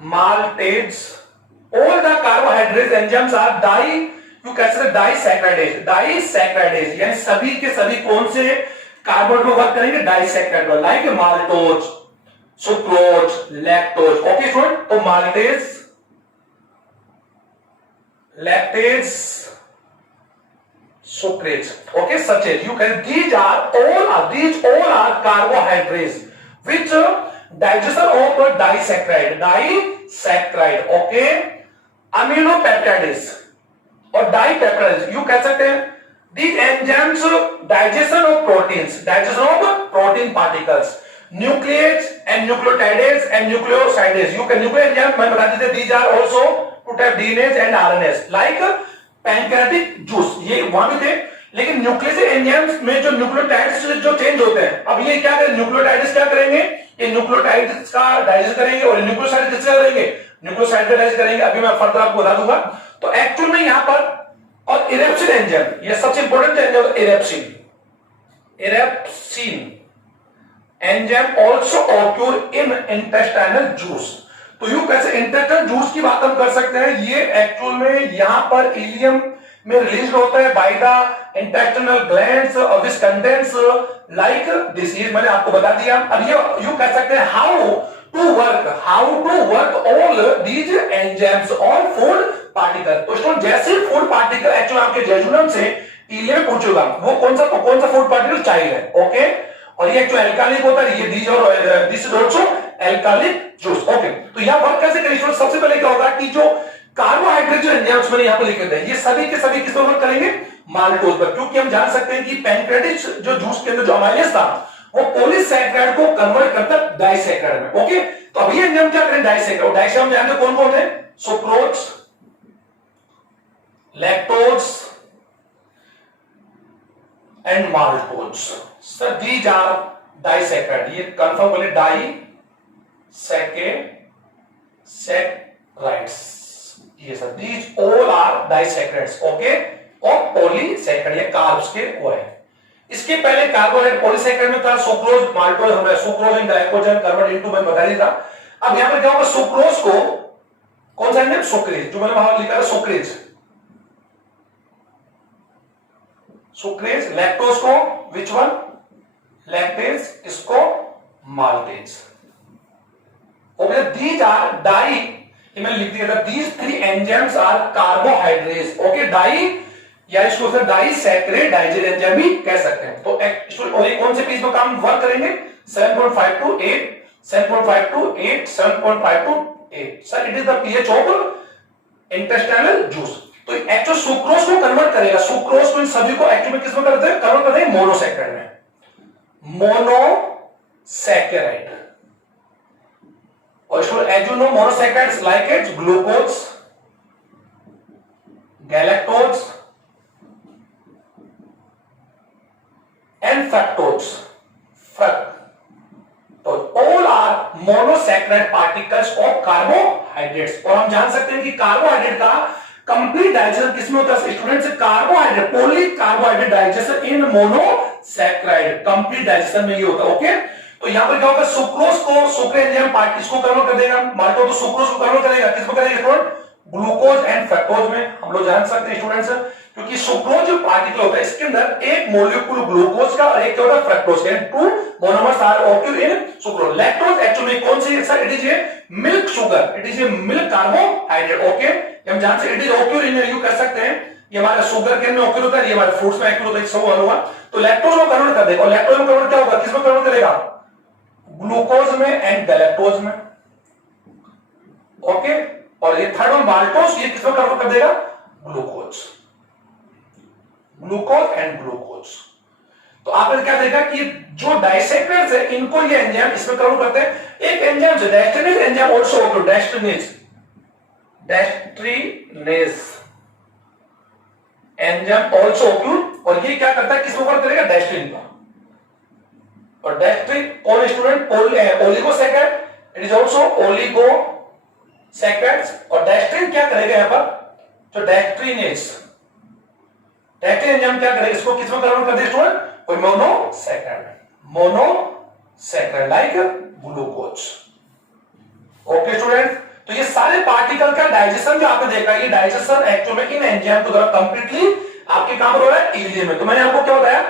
maltase, all the carbohydrates enzymes are you can say disaccharides, यानी सभी के सभी कौन से कार्बोहाइड्रेट में वर्क करेंगे, disaccharide, like maltose, sucrose, lactose. Okay student, तो maltase, lactase, sucrase, okay, such as you can, these all are carbohydrates which digestion of disaccharide, okay, aminopeptides और dipeptides, you कह सकते हैं these enzymes digestion of protein particles, nucleates and nucleotides and nucleosides, you can nucleic enzymes मैं बता देते, these are also to type DNAs and RNAs like pancreatic juice, ये वहां भी थे, लेकिन न्यूक्लियस एंजाइम्स में जो न्यूक्लियोटाइड्स जो चेंज होते हैं, अब ये क्या करें, न्यूक्लियोटाइड्स क्या करेंगे, ये न्यूक्लियोटाइड्स का डाइजेस्ट करेंगे और न्यूक्लियोसाइड किसका करेंगे, न्यूक्लियोसाइड का डाइजेस्ट करेंगे। अभी मैं फर्दर आपको बता दूंगा। तो एक्चुअल में यहां पर, और इरेप्सिन एंजाइम, ये सबसे important enzyme, erepsin enzyme also occur in intestinal juice. तो यू कैसे इंटेस्टाइनल जूस की बात हम कर सकते हैं, ये एक्चुअल में यहां पर इलियम में रिलीज होता है by the intestinal glands which contains like this, ये मैंने आपको बता दिया। अब ये यू कह सकते हैं how to work all these enzymes on food particle. तो स्टूडेंट जैसे फूड पार्टिकल एक्चुअली आपके जेजुनम से इलियम पूछेगा, वो कौन सा फूड पार्टिकल चाइल्ड है। ओके, और ये एक्चुअली एल्कालिक होता है, ये this is also alkalic juice. Okay, तो यहां वर्क कैसे करेंगे, सबसे पहले क्या होगा कि जो कार्बोहाइड्रेट जो एंजाइम्स मैंने यहां पे लिखे थे, ये सभी के सभी किस पर वर्क करेंगे, माल्टोज पर, क्योंकि हम जान सकते हैं कि पैनक्रियाटिक जो जूस के अंदर जो अमाइलेज था वो पॉलीसैकेराइड को कन्वर्ट करता है डाइसैकेराइड में। ओके, तो अभी एंजाइम क्या करें, डाइसैकेराइड, डाइसैकेराइड हम जानते हैं कौन कौन है, sucrose, lactose and maltose. Sir these are disaccharide, ये कंफर्म बोले डाइसैकेराइड्स, ये sir these all are disaccharides. Okay, और पॉलीसैकेराइड ये कार्ब्स के वो है। इसके पहले कार्बोहाइड्रेट पॉलीसैकेराइड में था, सुक्रोज, माल्टोज, हमने sucrose and glycogen convert into, मैं बता दिया था। अब यहां पर क्या होगा, सुक्रोज को कौन सा एंजाइम? सुक्रेज, जो मैंने वहां लिखा है सुक्रेज। सुक्रेज, लैक्टोज को विच वन? लैक्टेज, इसको maltase. Okay, these are di, ये मैंने लिख दिया था, these three enzymes are carbohydrates. Okay, di या इसको sir di saccharate digest enzyme भी कह सकते हैं। तो और कौन से पीस में काम वर्क करेंगे? 7.5 to 8, 7.5 to 8, 7.5 to 8। Sir it is the pH of intestinal juice. तो एक्चुअल सुक्रोज को कन्वर्ट करेगा, सुक्रोज को इन सभी को एक्चुअल में किसमें करते हैं? कन्वर्ट करते हैं मोनोसैकेराइड में, मोनोसैकेराइड। और इसको as you know monosaccharides like it's glucose, galactose and fructose, all are monosaccharide particles of carbohydrates। और हम जान सकते हैं कि कार्बोहाइड्रेट का कंप्लीट डाइजेशन किसमें होता है students? Carbohydrate, poly carbohydrate digestion इन मोनोसैकेराइड, कंप्लीट डाइजेशन में ये होता है। ओके, तो यहां पर क्या होगा? सुक्रोज को सुक्रे एंजाइम पार्ट इसको कन्वर्ट कर देगा, माल्टो तो सुक्रोज को कन्वर्ट करेगा, किसको करेगा स्टूडेंट? ग्लूकोज एंड फ्रक्टोज में। हम लोग जान सकते हैं स्टूडेंट्स, क्योंकि सुक्रोज जो पार्टिकल होता है इसके अंदर एक मोलिक्यूल ग्लूकोज का और एक क्या होता है? फ्रक्टोज का। Two monomers are occur in sucrose. Lactose actually कौन सी है sir? It is a milk sugar, it is a milk carbohydrate. Okay, हम जान सकते it is occur in, you कर सकते हैं ये हमारे शुगर केन में ऑक्यूर होता है, ये हमारे फ्रूट्स में ऑक्यूर होता है, सब हुआ। तो लैक्टोज को कन्वर्ट कर देगा, और लैक्टोज में कन्वर्ट क्या होगा? किसमें कन्वर्ट करेगा? ग्लूकोज में एंड गैलेक्टोज में। ओके, और ये थर्ड वन माल्टोज, ये किसमें कन्वर्ट कर देगा? Glucose, glucose and glucose. तो आपने क्या देखा कि जो डाइसेक्रेट्स है इनको ये एंजाइम इसमें कन्वर्ट करते हैं। एक एंजाइम से dextrinase enzyme also occur, dextrinase, dextrinase enzyme also occur, और ये क्या करता है? किसको कन्वर्ट करेगा? डेस्टिन का। और डेस्टिन कौन student? Oligosaccharide, it is also oligosaccharides. और डेस्टिन क्या करेगा यहां पर? जो डेस्टिनेज, डेस्टिन एंजाइम क्या करेगा? इसको किसमें कन्वर्ट कर देगा स्टूडेंट? कोई monosaccharide, monosaccharide like glucose. Okay student, तो ये सारे पार्टिकल का डाइजेशन जो आपने देखा, ये डाइजेशन एक्चुअल में इन एंजाइम के द्वारा कंप्लीटली आपके काम पर हो रहा है इलियम में। तो मैंने आपको क्या बताया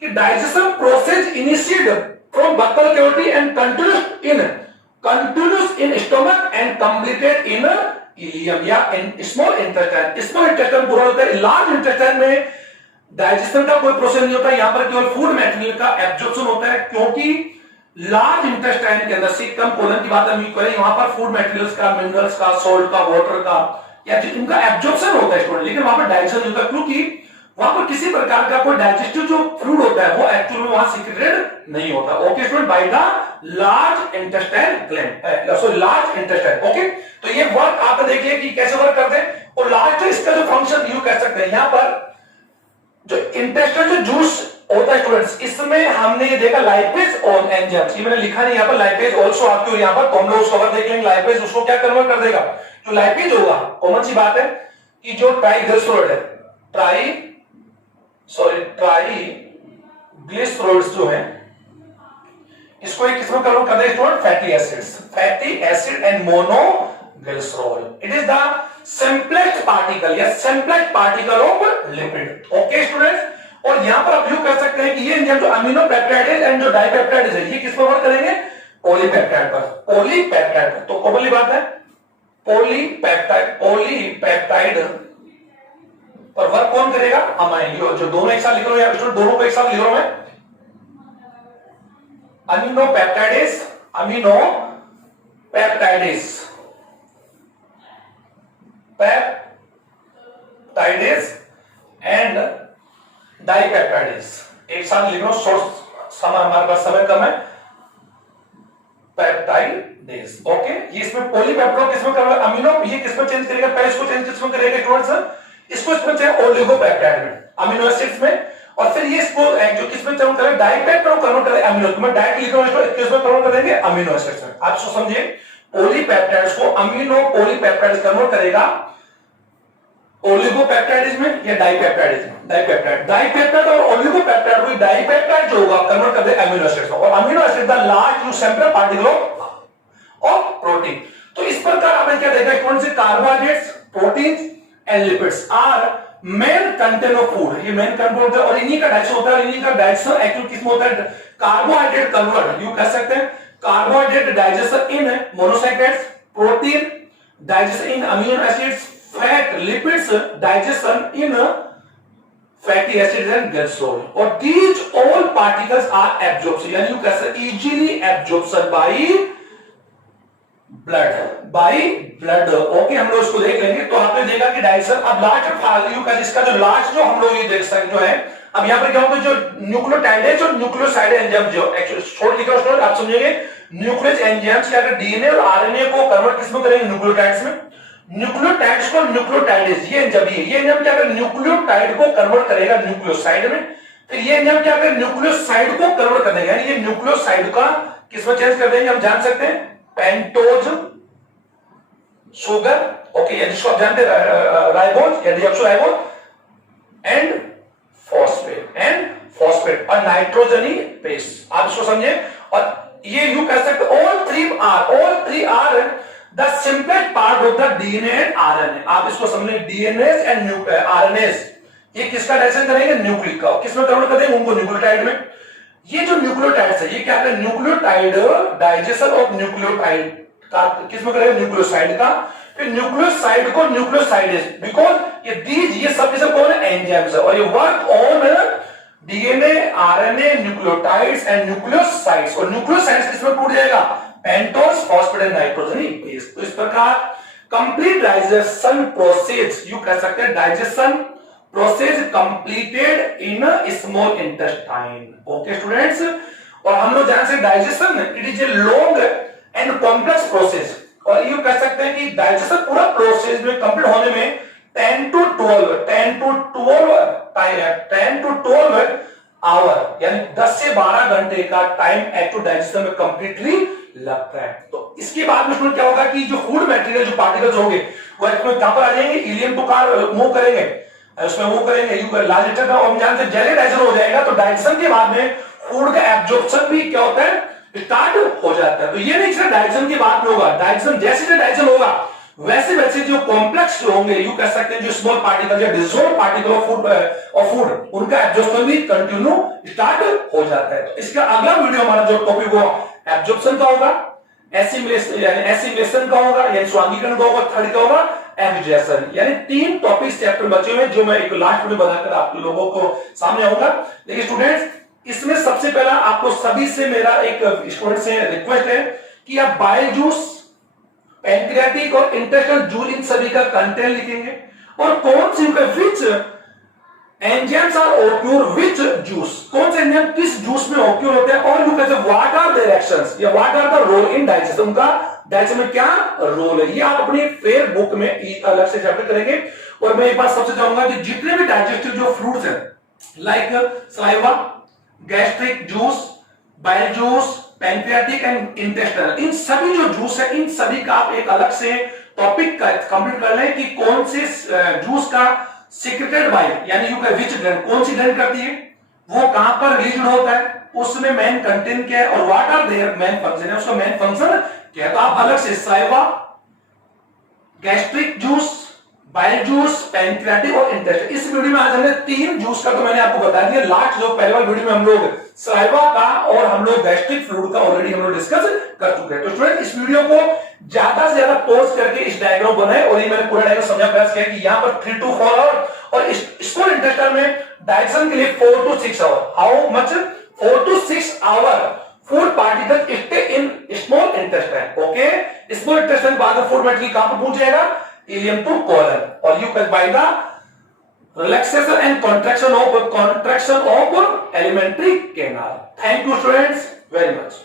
कि digestion process initiate from buccal cavity and continues in stomach and completed in ileum या in small intestine. Small intestine पूरा होता है, लार्ज इंटेस्टाइन में डाइजेशन का कोई प्रोसेस नहीं होता, यहां पर केवल फूड मटेरियल का एब्जॉर्प्शन होता है, क्योंकि लार्ज इंटेस्टाइन के अंदर सिक्कम कोलन की बात हम करें, वहां पर फूड मटेरियल्स का, मिनरल्स का, सॉल्ट का, वाटर का या इनका एब्जॉर्प्शन होता है स्टूडेंट, लेकिन वहां पर डाइजेशन नहीं होता, क्योंकि वहां पर किसी प्रकार का कोई डाइजेस्टिव जो फ्लूइड होता है वो एक्चुअली में वहां सीक्रेटेड नहीं होता। Okay student, by the large intestine gland, so large intestine. Okay, तो ये वर्क आप देखिए कि कैसे वर्क करते हैं। और लास्ट इसका जो फंक्शन यू कह सकते हैं, यहां पर जो इंटेस्टाइन जो जूस होता है स्टूडेंट्स, इसमें हमने ये देखा लाइपेज ऑन एंजाइम्स, ये मैंने लिखा नहीं यहां पर, लाइपेज आल्सो आपके और यहां पर, तो हम लोग उसको देख लेंगे। लाइपेज उसको क्या कन्वर्ट कर देगा? जो लाइपेज होगा, कॉमन सी बात है कि जो ट्राइग्लिसराइड है, ट्राइग्लिसराइड्स जो है, इसको एक किसमें कन्वर्ट कर देगा student? Fatty acids, fatty acid and monoglycerol. It is the simplest particle या simplest particle of lipid. Okay students, और यहां पर आप यू कर सकते हैं कि ये एंजाइम जो अमीनो पेप्टाइड एंड जो डाइपेप्टाइड है, ये किस पर वर्क करेंगे? पॉलीपेप्टाइड पर, पॉलीपेप्टाइड पर। तो कॉमनली बात है पॉलीपेप्टाइड पर वर्क कौन करेगा? अमाइन। जो दोनों एक साथ लिख रहा हूं, दोनों को एक साथ लिख रहा हूं मैं, amino peptidase, amino peptidase, peptidase and dipeptidase, एक साथ लिख लो, शॉर्ट समय हमारे पास समय कम है, पेप्टाइडेज। ओके, ये इसमें पॉलीपेप्टाइड किसमें करेगा? अमीनो, ये किसमें चेंज करेगा? पहले इसको चेंज किसमें करेगा स्टूडेंट्स? इसको इसमें चेंज ओलिगोपेप्टाइड में, अमीनो एसिड्स में, और फिर ये इसको जो किसमें चेंज करेगा? डाइपेप्टाइड कन्वर्ट करेगा अमीनो, तो मैं डाइट लिख रहा हूं, इसको किसमें कन्वर्ट कर देंगे? अमीनो एसिड्स में। आप इसको समझिए, पॉलीपेप्टाइड्स को अमीनो पॉलीपेप्टाइड्स कन्वर्ट करेगा ओलिगोपेप्टाइड्स में या डाइपेप्टाइड्स में? डाइपेप्टाइड और ओलिगोपेप्टाइड को, डाइपेप्टाइड जो होगा कन्वर्ट कर दे अमीनो एसिड्स में, और amino acid the large to central particle of protein. तो इस प्रकार आपने क्या देखा, कौन से carbohydrates, proteins and lipids are main content of food, ये मेन कंटेंट होता है और इन्हीं का डाइजेशन होता है, इन्हीं का डाइजेशन एक्चुअली किसमें होता है, कार्बोहाइड्रेट कन्वर्ट, यू कह सकते हैं carbohydrate digestion in monosaccharides, protein digestion in amino acids, fat lipids digestion in fatty acids and glycerol, और these all particles are absorption, यानी यू कह सकते easily absorption by blood। Okay, हम लोग इसको देख लेंगे। तो आपने देखा कि डाइजेशन, अब लास्ट यू कह इसका जो लास्ट जो हम लोग ये देख सकते जो है, अब यहाँ पर क्या होता है, जो न्यूक्लियोटाइड है, जो न्यूक्लियोसाइड एंजाइम जो एक्चुअली छोड़ लिखा उसको आप समझेंगे, न्यूक्लियस एंजाइम्स क्या करते, डीएनए और आरएनए को कन्वर्ट किसमें करेंगे, न्यूक्लियोटाइड्स में। न्यूक्लियोटाइड्स को न्यूक्लियोटाइडेज, ये एंजाइम क्या करेगा, न्यूक्लियोटाइड को कन्वर्ट करेगा न्यूक्लियोसाइड में, फिर ये एंजाइम क्या करेगा, न्यूक्लियोसाइड को कन्वर्ट कर देगा, यानी ये न्यूक्लियोसाइड का किसमें चेंज कर देंगे, हम जान सकते हैं पेंटोज शुगर, ओके, जिसको आप जानते हैं राइबोज या डीऑक्सोराइबोज एंड फॉस्फेट और नाइट्रोजनीपेस, आप इसको समझे। और ये यू कह सकते all three are the simplest part of the DNA and RNA, आप इसको समझे, डीएनए एंड आरएनए ये किसका डाइजेशन करेंगे, न्यूक्लिक का, किसमें कन्वर्ट कर देंगे उनको, न्यूक्लियोटाइड में। ये जो न्यूक्लियोटाइड्स है ये क्या है, न्यूक्लियोटाइड डाइजेशन ऑफ न्यूक्लियोटाइड का किसमें करेगा, न्यूक्लियोसाइड का, फिर न्यूक्लियोसाइड को न्यूक्लियोसाइडेज, बिकॉज ये सब के सब कौन है, एंजाइम्स है, और ये work on DNA RNA nucleotides and nucleosides, और न्यूक्लियोसाइड्स किसमें टूट जाएगा, पेंटोज फॉस्फेट एंड नाइट्रोजनीपेस। तो इस प्रकार कंप्लीट डाइजेशन प्रोसेस, यू कह सकते हैं digestion process completed in small intestine. Okay students, और हम लोग जान सकते digestion it is a long and complex process, और यू कह सकते हैं कि डाइजेशन पूरा प्रोसेस में कंप्लीट होने में 10 to 12 आवर यानी 10 से 12 घंटे का टाइम एक्टिव डाइजेशन में कंप्लीटली लगता है। तो इसके बाद में क्या होगा कि जो फूड मटेरियल जो पार्टिकल्स होंगे वो कहां पर आ जाएंगे, इलियम टू कार मूव करेंगे, उसमें मूव करेंगे, यू लार्ज लीटर का, हम जानते हैं जैसे डाइजेशन हो जाएगा तो डाइजेशन के बाद में फूड का एब्जॉर्प्शन भी क्या होता है, स्टार्ट हो जाता है। तो ये नहीं सिर्फ डाइजेशन की बात में होगा, डाइजेशन जैसे डाइजेशन होगा वैसे वैसे जो कॉम्प्लेक्स जो होंगे, यू कह सकते हैं जो स्मॉल पार्टिकल या डिसॉल्व पार्टिकल ऑफ फूड उनका एब्जॉर्प्शन भी कंटिन्यू स्टार्ट हो जाता है। तो इसका अगला वीडियो हमारा जो टॉपिक होगा एब्जॉर्प्शन का होगा, एसिमिलेशन का होगा यानी स्वांगीकरण का होगा, थर्ड का होगा एक्सजेशन, यानी 3 टॉपिक चैप्टर बचे हुए जो मैं एक लास्ट वीडियो बनाकर आप लोगों को सामने आऊंगा। लेकिन स्टूडेंट्स इसमें सबसे पहला आपको सभी से मेरा एक स्टूडेंट से रिक्वेस्ट है कि आप बाइल जूस, पैंक्रियाटिक और इंटेस्टाइनल जूस इन सभी का कंटेंट लिखेंगे और कौन सी which enzymes are occur which juice, कौन से एंजाइम किस जूस में ओक्यूर होते हैं, और यू कैसे व्हाट आर देयर एक्शंस या what are the role in digestion, उनका डाइजेशन में क्या रोल है, ये आप अपनी फेयर बुक में अलग से चैप्टर करेंगे। और मैं एक बात सबसे चाहूंगा कि जितने भी डाइजेस्टिव जो फ्रूट्स हैं like saliva, gastric juice, bile juice, pancreatic and intestinal, इन सभी जो जूस है इन सभी का आप एक अलग से टॉपिक का कंप्लीट कर लें कि कौन से जूस का सीक्रेटेड बाइल यानी यू का विच ग्लैंड कौन सी ग्लैंड करती है, वो कहां पर रिलीज होता है, उसमें मेन कंटेंट क्या है और what are their main function है, उसका मेन फंक्शन क्या है। तो आप अलग से saliva, gastric juice, bile juice, pancreatic और इंटेस्टाइनल, इस वीडियो में आज हमने 3 जूस का तो मैंने आपको बता दिया, लास्ट जो पहले वाली वीडियो में हम लोग सलाइवा का और हम लोग गैस्ट्रिक फ्लूइड का ऑलरेडी हम लोग डिस्कस कर चुके हैं। तो स्टूडेंट इस वीडियो को ज्यादा से ज्यादा पॉज करके इस डायग्राम बनाए और ये मैंने पूरा डायग्राम समझा प्रयास किया कि यहाँ पर 3 to 4 आवर और स्मॉल इंटेस्टाइन में डाइजेशन के लिए 4 to 6 hour, how much 4 to 6 hour food particle stay in small intestine. Okay, small intestine बाद में फूड मटेरियल कहां पर पहुंच जाएगा, इलियम टू कोलन, और you can by the relaxation and contraction of alimentary canal. Thank you students very much.